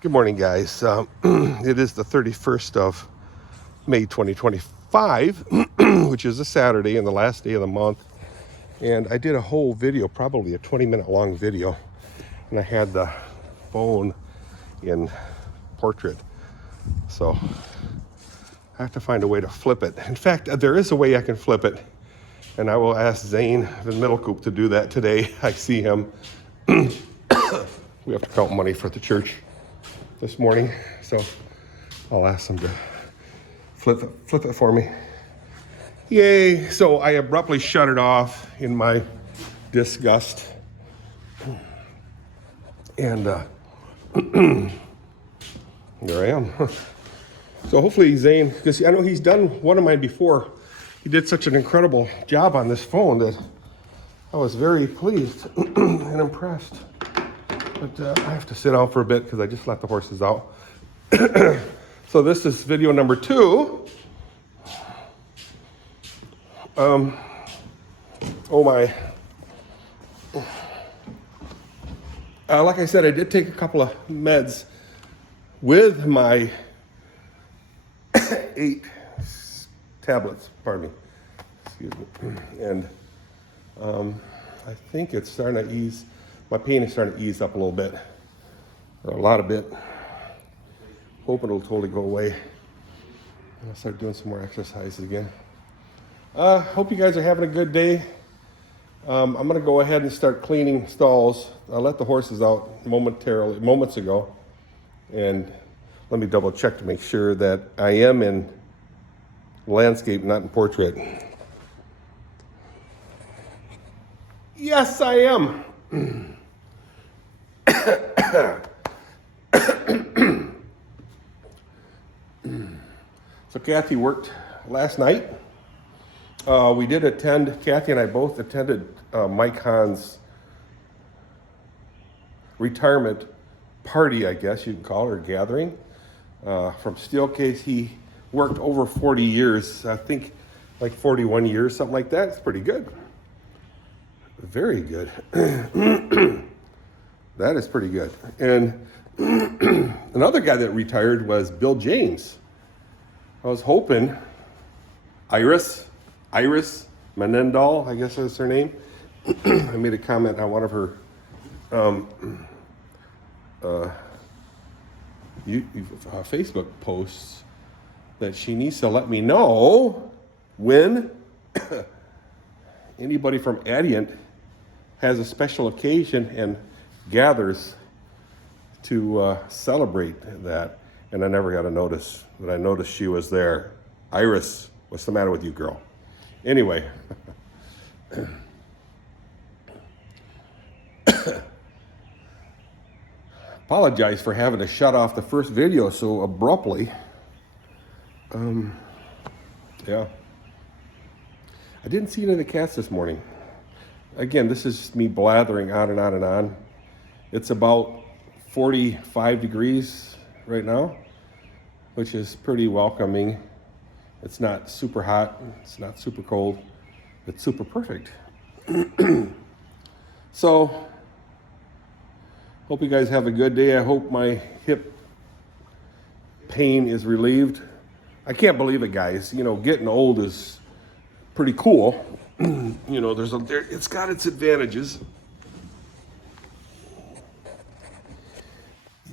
Good morning, guys. It is the 31st of May 2025, which is a Saturday and the last day of the month. And I did a whole video, probably a 20-minute long video, and I had the phone in portrait. So I have to find a way to flip it. In fact, there is a way I can flip it, and I will ask Zane Van Middelkoop to do that today. I see him. We have to count money for the church this morning, so I'll ask him to flip it for me. Yay! So I abruptly shut it off in my disgust, and there I am. So hopefully Zane, because I know he's done one of mine before, he did such an incredible job on this phone that I was very pleased and impressed. But I have to sit down for a bit because I just let the horses out. So this is video number 2. Oh my. Like I said, I did take a couple of meds with my 8 tablets, pardon me. Excuse me. And I think it's starting to ease. My pain is starting to ease up a little bit, or a lot of bit. Hoping it'll totally go away. And I'll start doing some more exercises again. Hope you guys are having a good day. I'm gonna go ahead and start cleaning stalls. I let the horses out moments ago. And let me double check to make sure that I am in landscape, not in portrait. Yes, I am. So Kathy worked last night. We did attend, Kathy and I both attended Mike Hahn's retirement party, I guess you can call it, or gathering. From Steelcase, he worked over 40 years, I think like 41 years, something like that. It's pretty good. Very good. That is pretty good. And another guy that retired was Bill James. I was hoping Iris Menendal, I guess that's her name. I made a comment on one of her Facebook posts that she needs to let me know when anybody from Adient has a special occasion and gathers to celebrate that. And I never got a notice, but I noticed she was there. Iris, what's the matter with you, girl? Anyway. Apologize for having to shut off the first video so abruptly. Yeah. I didn't see any of the cats this morning. Again, this is just me blathering on and on and on. It's about 45 degrees right now, which is pretty welcoming. It's not super hot, it's not super cold, it's super perfect. So, hope you guys have a good day. I hope my hip pain is relieved. I can't believe it, guys. You know, getting old is pretty cool. You know, it's got its advantages.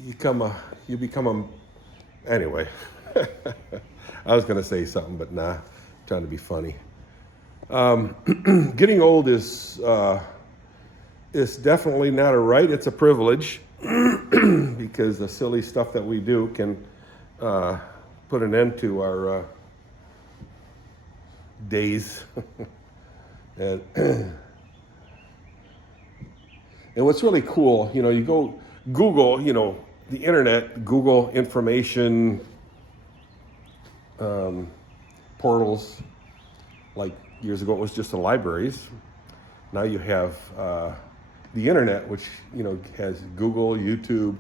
You become a, anyway. I was gonna say something, but nah, I'm trying to be funny. Getting old is definitely not a right, it's a privilege. Because the silly stuff that we do can put an end to our days. And what's really cool, you know, you go Google, you know, the internet, Google information portals. Like years ago, it was just the libraries. Now you have the internet, which, you know, has Google, YouTube,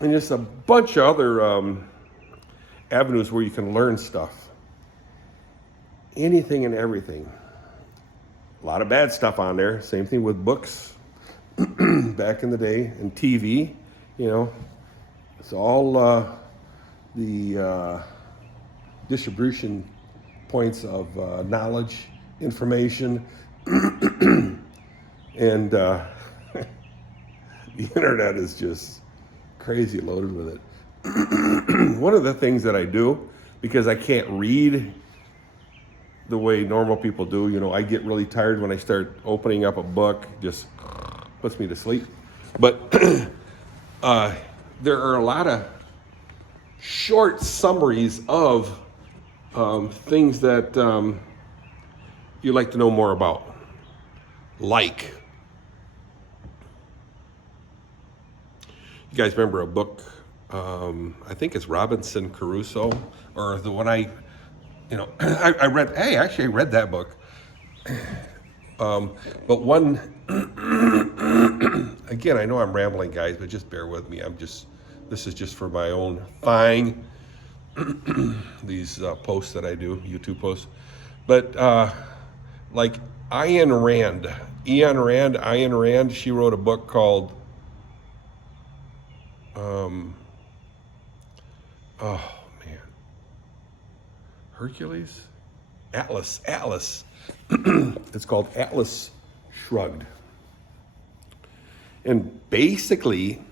and just a bunch of other avenues where you can learn stuff. Anything and everything. A lot of bad stuff on there. Same thing with books back in the day, and TV, you know. It's all the distribution points of knowledge, information, and the internet is just crazy loaded with it. One of the things that I do, because I can't read the way normal people do, you know, I get really tired when I start opening up a book, just puts me to sleep. But there are a lot of short summaries of things that you'd like to know more about. Like, you guys remember a book, I think it's Robinson Crusoe, or the one I read, hey, actually I read that book. But one, again, I know I'm rambling, guys, but just bear with me. This is just for my own thing, these posts that I do, YouTube posts. But like Ayn Rand, she wrote a book called, Hercules? Atlas. It's called Atlas Shrugged. And basically,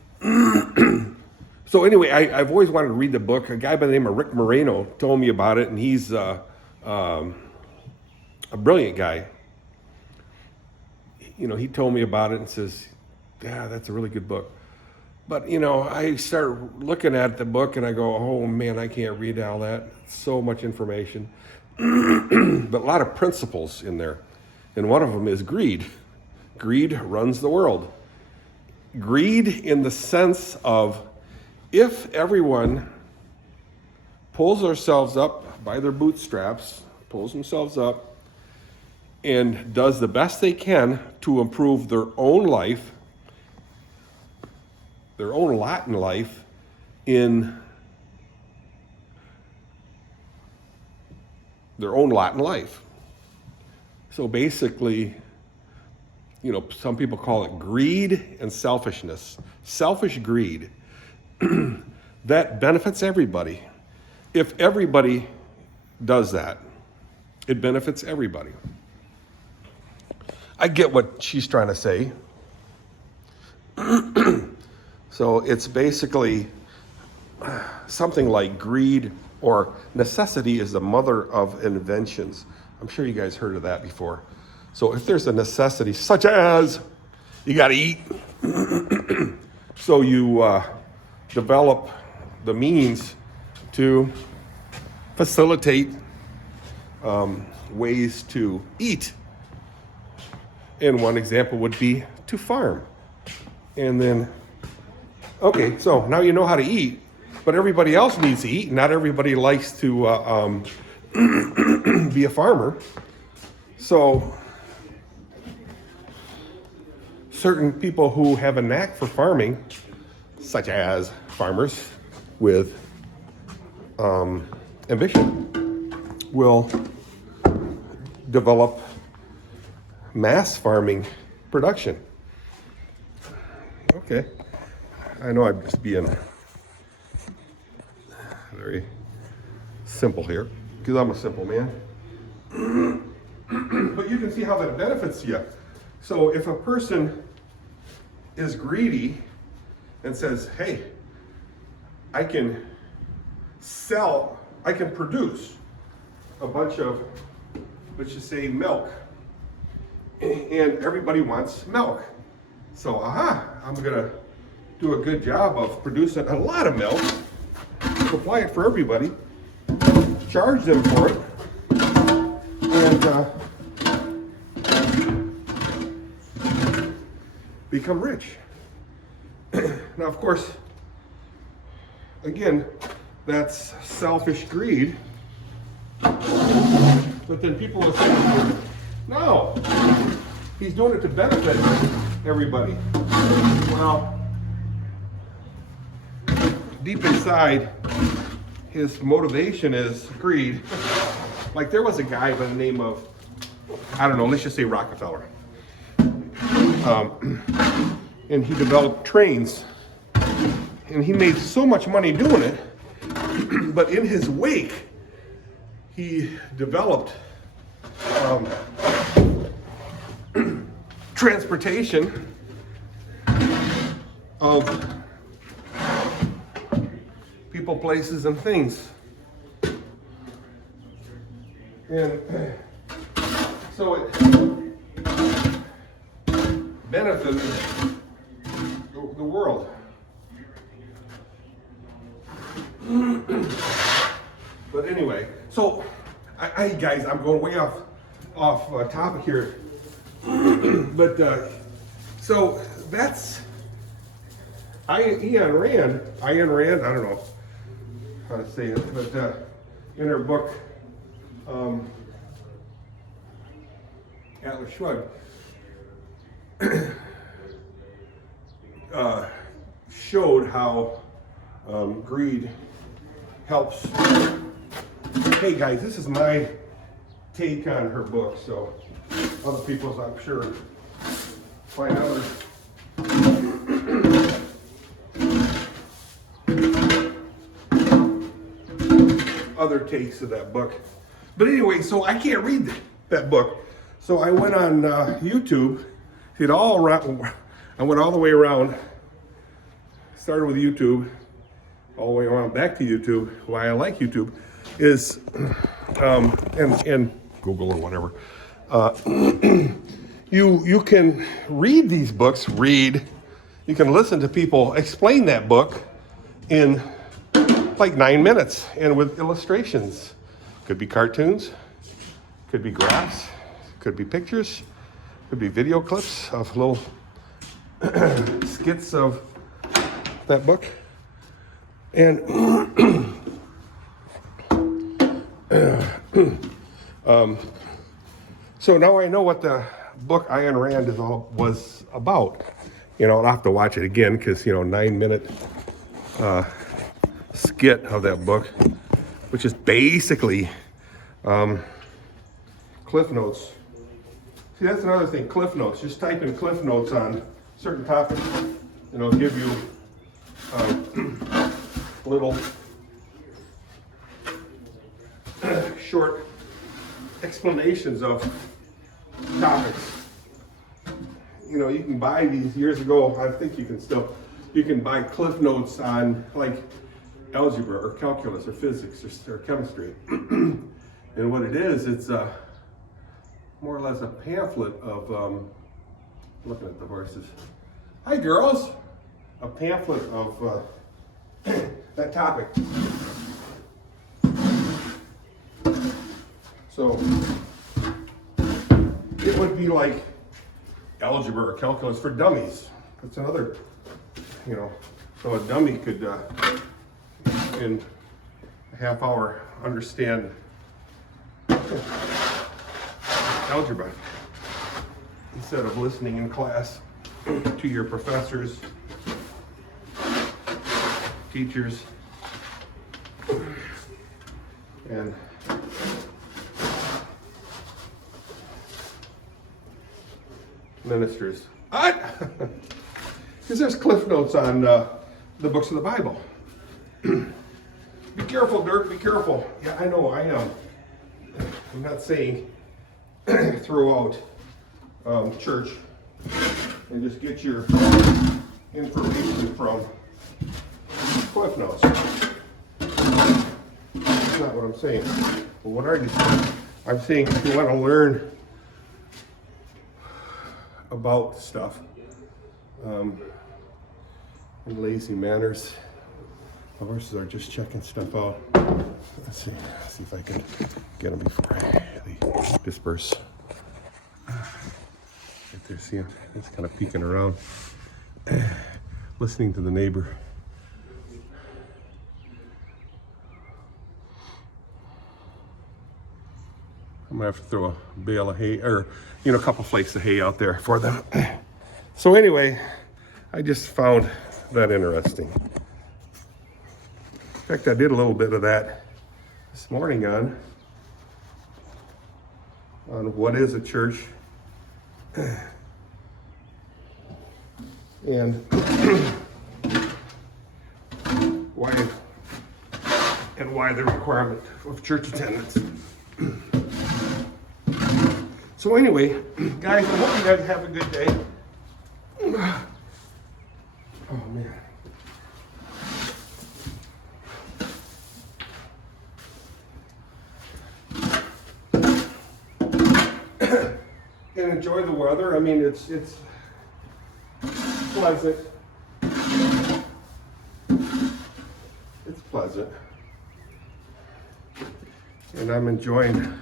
so anyway, I've always wanted to read the book. A guy by the name of Rick Moreno told me about it, and he's a brilliant guy. You know, he told me about it and says, yeah, that's a really good book. But, you know, I start looking at the book and I go, oh man, I can't read all that. So much information. But a lot of principles in there. And one of them is greed. Greed runs the world. Greed in the sense of, if everyone pulls themselves up by their bootstraps, pulls themselves up, and does the best they can to improve their own life, their own lot in life, in their own lot in life. So basically, you know, some people call it greed and selfishness. Selfish greed that benefits everybody. If everybody does that, it benefits everybody. I get what she's trying to say. So it's basically something like greed, or necessity is the mother of inventions. I'm sure you guys heard of that before. So if there's a necessity, such as you got to eat, so you develop the means to facilitate ways to eat. And one example would be to farm. And then, okay, so now you know how to eat, but everybody else needs to eat. Not everybody likes to be a farmer. So certain people who have a knack for farming, such as farmers with ambition, will develop mass farming production. Okay, I know I'm just being very simple here, because I'm a simple man. But you can see how that benefits you. So if a person is greedy and says, hey, I can produce a bunch of, let's just say, milk, and everybody wants milk. So, I'm gonna do a good job of producing a lot of milk, supply it for everybody, charge them for it, and become rich. Now, of course, again, that's selfish greed. But then people will say, no, he's doing it to benefit everybody. Well, deep inside, his motivation is greed. Like there was a guy by the name of, I don't know, let's just say Rockefeller. And he developed trains. And he made so much money doing it, but in his wake, he developed transportation of people, places, and things. And so it benefited the world. But anyway, so I guys, I'm going way off topic here. But so that's Ayn Rand. I don't know how to say it, but in her book, Atlas Shrugged, showed how greed helps. Hey guys, this is my take on her book, so other people's, I'm sure, find other takes of that book. But anyway, so I can't read that book. So I went on YouTube, did all around, I went all the way around, started with YouTube, all the way around back to YouTube. Why I like YouTube is, and Google or whatever, you can read these books, you can listen to people explain that book in like 9 minutes and with illustrations. Could be cartoons, could be graphs, could be pictures, could be video clips of little skits of that book. And so now I know what the book Ayn Rand was about. You know, I'll have to watch it again because, 9-minute skit of that book, which is basically Cliff Notes. See, that's another thing, Cliff Notes. Just type in Cliff Notes on certain topics, and it'll give you little short explanations of topics. You can buy these years ago. I think you can buy Cliff Notes on like algebra or calculus or physics or chemistry. And what it is, it's more or less a pamphlet of, looking at the horses. Hi girls! A pamphlet of that topic. So it would be like algebra or calculus for dummies. That's another, so a dummy could, in a half hour, understand algebra instead of listening in class to your professors, teachers, and ministers. Because there's Cliff Notes on the books of the Bible. Be careful, Dirk, be careful. Yeah, I know, I am. I'm not saying throw out church and just get your information from Cliff Notes. That's not what I'm saying. Well, what are you saying? I'm saying if you want to learn about stuff in lazy manners, the horses are just checking stuff out. Let's see if I can get them before they disperse. Right there, see it? It's kind of peeking around, listening to the neighbor. I'm gonna have to throw a bale of hay, or a couple flakes of hay out there for them. So anyway, I just found that interesting. In fact, I did a little bit of that this morning on what is a church. And and why the requirement of church attendance. So anyway, guys, I hope you guys have a good day. Oh man. And enjoy the weather. I mean, it's pleasant. It's pleasant. And I'm enjoying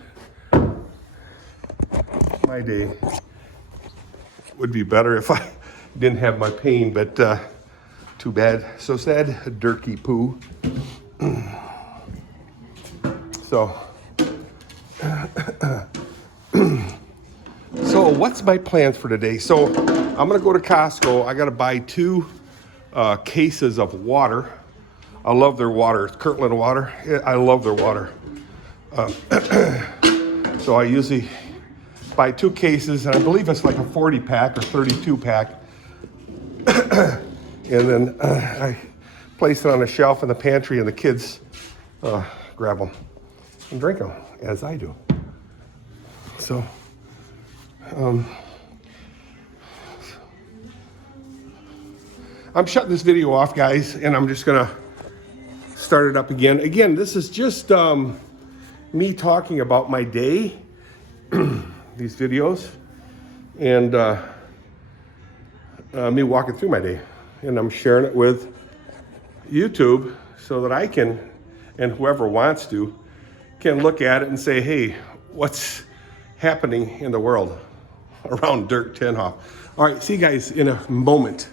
my day. Would be better if I didn't have my pain, but too bad. So sad, Dirky poo. So, so what's my plans for today? So I'm gonna go to Costco. I gotta buy 2 cases of water. I love their water. It's Kirkland water. I love their water. So I usually buy 2 cases, and I believe it's like a 40 pack or 32 pack. And then I place it on a shelf in the pantry, and the kids grab them and drink them, as I do. So, I'm shutting this video off, guys, and I'm just gonna start it up again. Again, this is just me talking about my day, these videos, and me walking through my day. And I'm sharing it with YouTube so that I can, and whoever wants to, can look at it and say, hey, what's happening in the world around Dirk Haaf? All right, see you guys in a moment.